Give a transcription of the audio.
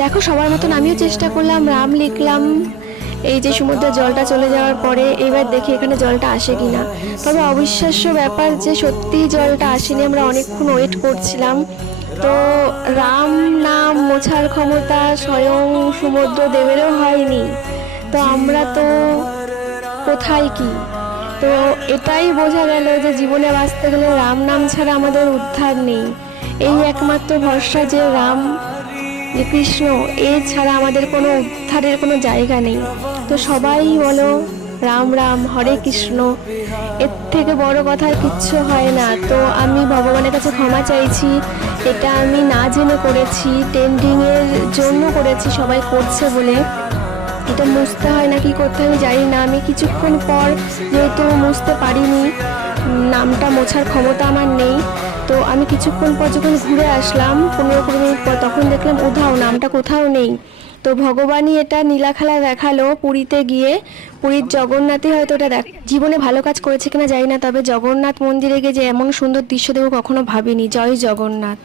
দেখো সবার মতন আমিও চেষ্টা করলাম, রাম লিখলাম। এই যে সমুদ্রের জলটা চলে যাওয়ার পরে এবার দেখি এখানে জলটা আসে কিনা। তবে অবিশ্বাস্য ব্যাপার যে সত্যিই জলটা আসেনি, আমরা অনেকক্ষণ ওয়েট করছিলাম। তো রাম নাম মোছার ক্ষমতা স্বয়ং সমুদ্র দেবেরও হয়নি, তো আমরা তো কোথায় কি। তো এটাই বোঝা গেল যে জীবনে বাঁচতে গেলে রাম নাম ছাড়া আমাদের উদ্ধার নেই। এই একমাত্র ভরসা যে রাম, যে কৃষ্ণ, এর ছাড়া আমাদের কোনো উদ্ধারের কোনো জায়গা নেই। তো সবাই বলো রাম রাম হরে কৃষ্ণ, এর থেকে বড় কথা আর কিচ্ছু হয় না। তো আমি ভগবানের কাছে ক্ষমা চাইছি, এটা আমি না জেনে করেছি, ট্রেন্ডিংয়ের জন্য করেছি, সবাই করছে বলে। এটা মুছতে হয় না কি করতে হয় আমি জানি না। আমি কিছুক্ষণ পর যেহেতু মুছতে পারিনি, নামটা মোছার ক্ষমতা আমার নেই, তো আমি কিছুক্ষণ পর যখন ঘুরে আসলাম 15-20 মিনিট পর, তখন দেখলাম উধাও, নামটা কোথাও নেই। তো ভগবানই এটা নীলাখেলা দেখালো পুরীতে গিয়ে। পুরীর জগন্নাথই হয়তো এটা জীবনে ভালো কাজ করেছে কিনা জানি না, তবে জগন্নাথ মন্দিরে গিয়ে যে এমন সুন্দর দৃশ্য দেবো কখনো ভাবিনি। জয় জগন্নাথ।